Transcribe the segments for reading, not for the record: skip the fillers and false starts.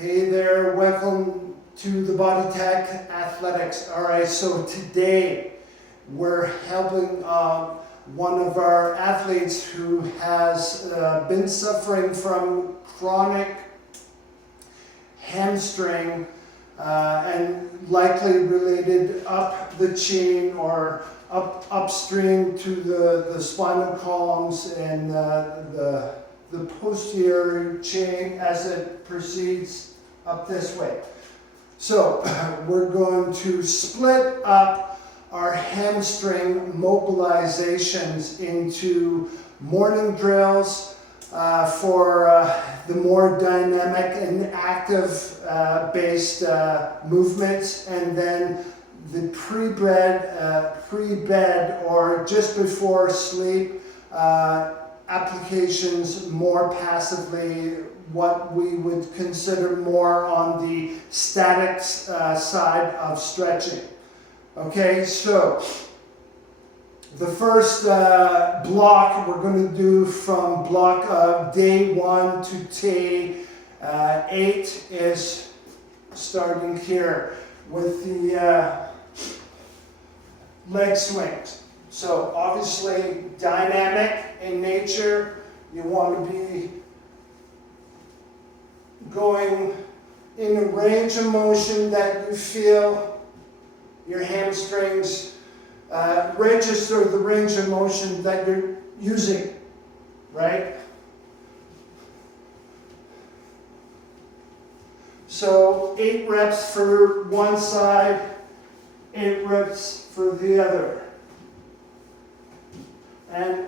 Hey there, welcome to the TheBodyTech-Athletics. Alright, so today we're helping one of our athletes who has been suffering from chronic hamstring and likely related up the chain or upstream to the spinal columns and the posterior chain as it proceeds up this way. So we're going to split up our hamstring mobilizations into morning drills for the more dynamic and active based movements, and then the pre-bed or just before sleep applications more passively, what we would consider more on the static side of stretching. Okay, so the first block we're going to do from block of day 1 to day 8 is starting here with the leg swings. So obviously dynamic in nature. You want to be going in a range of motion that you feel your hamstrings register the range of motion that you're using, right? So 8 reps for one side, 8 reps for the other. And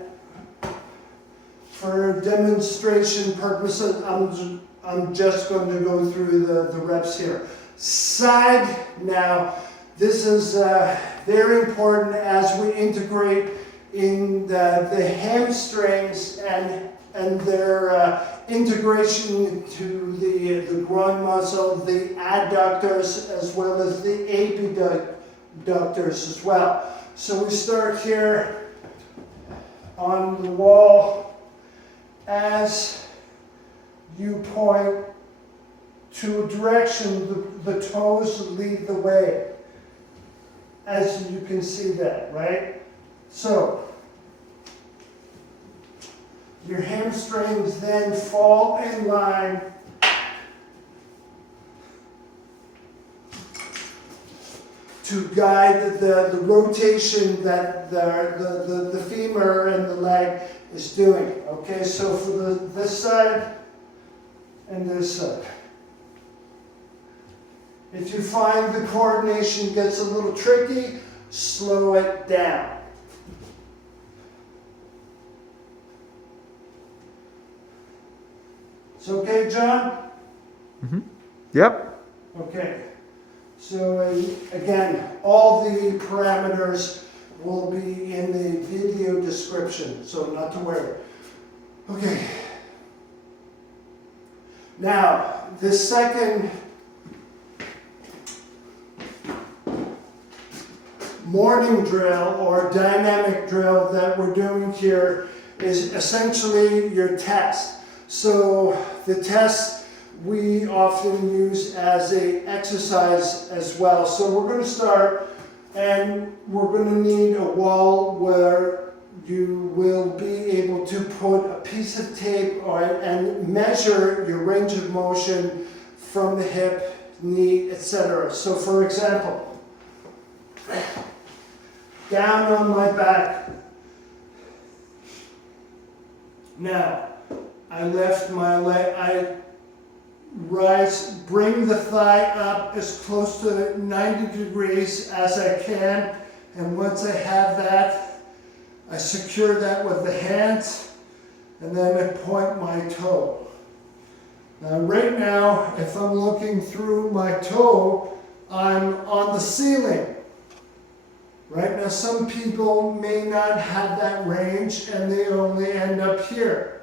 for demonstration purposes, I'm just going to go through the reps here. Side now, this is very important as we integrate in the hamstrings and their integration to the groin muscle, the adductors, as well as the abductors as well. So we start here on the wall. As you point to a direction, the toes lead the way. As you can see that, right? So, your hamstrings then fall in line to guide the rotation that the femur and the leg is doing. Okay, so for this side and this side. If you find the coordination gets a little tricky, slow it down. It's okay, John? Mm-hmm. Yep. Okay. So again, all the parameters will be in the video description, so not to worry. Okay. Now, the second morning drill or dynamic drill that we're doing here is essentially your test. So the test we often use as an exercise as well. So we're going to start, and we're going to need a wall where you will be able to put a piece of tape and measure your range of motion from the hip, knee, etc. So for example, down on my back. Now, I lift my leg, I rise, bring the thigh up as close to 90 degrees as I can, and once I have that, I secure that with the hands, and then I point my toe. Now right now, if I'm looking through my toe, I'm on the ceiling. Right now, some people may not have that range and they only end up here.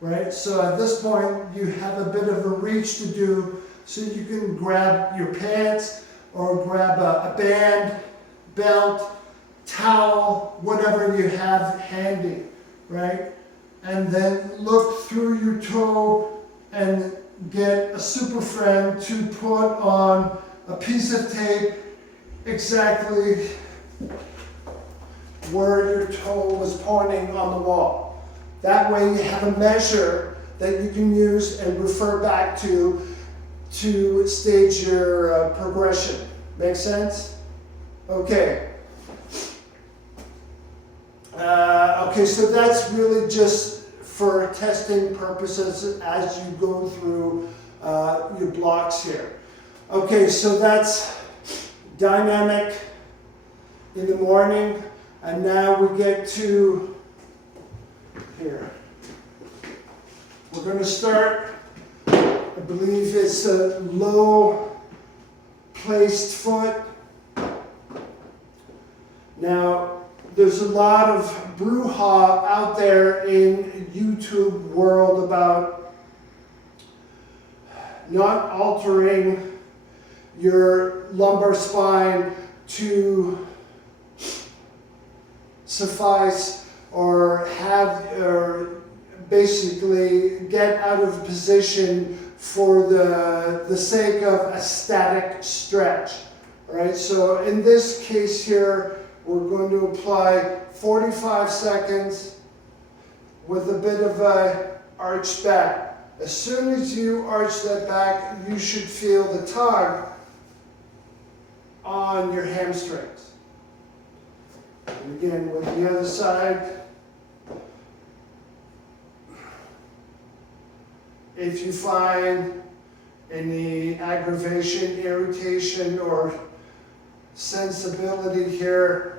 Right? So at this point, you have a bit of a reach to do, so you can grab your pants or grab a band, belt, towel, whatever you have handy, right? And then look through your toe and get a super friend to put on a piece of tape exactly where your toe was pointing on the wall. That way you have a measure that you can use and refer back to stage your progression. Make sense? Okay. Okay, so that's really just for testing purposes as you go through your blocks here. Okay, so that's dynamic in the morning, and now we get to here. We're going to start, I believe it's a low placed foot. Now, there's a lot of brouhaha out there in YouTube world about not altering your lumbar spine to suffice or basically get out of position for the sake of a static stretch. All right, so in this case here, we're going to apply 45 seconds with a bit of a arch back. As soon as you arch that back, you should feel the tug on your hamstrings. And again, with the other side, if you find any aggravation, irritation, or sensibility here,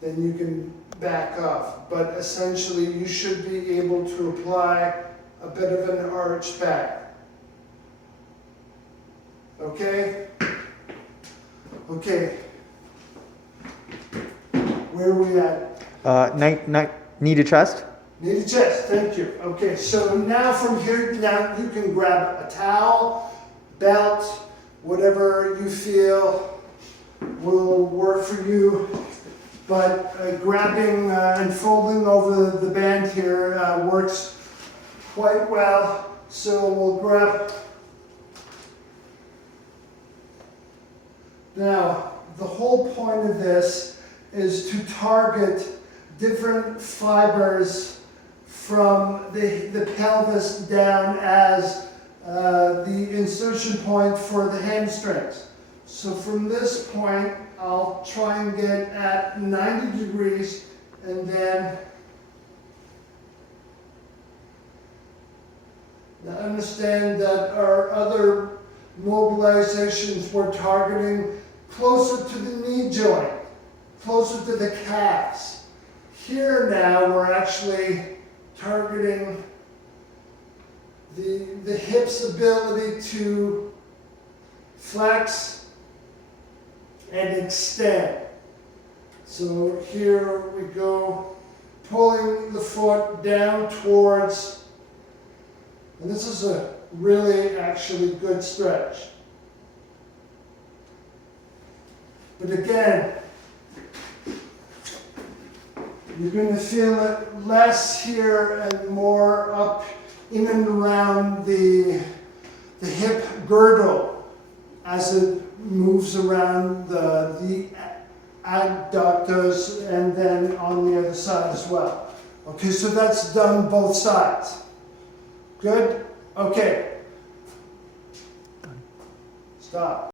then you can back off. But essentially, you should be able to apply a bit of an arch back. Okay? Okay. Where are we at? Knee to chest. Knee to chest, thank you. Okay, so now from here, now you can grab a towel, belt, whatever you feel will work for you. But grabbing and folding over the band here works quite well. So we'll grab. Now, the whole point of this is to target different fibers from the pelvis down as the insertion point for the hamstrings. So from this point, I'll try and get at 90 degrees, and then understand that our other mobilizations we're targeting closer to the knee joint, closer to the calves. Here now we're actually targeting the hip's ability to flex and extend. So here we go, pulling the foot down towards, and this is a really actually good stretch. But again, you're going to feel it less here and more up in and around the hip girdle as it moves around the adductors and then on the other side as well. Okay, so that's done both sides. Good? Okay. Stop.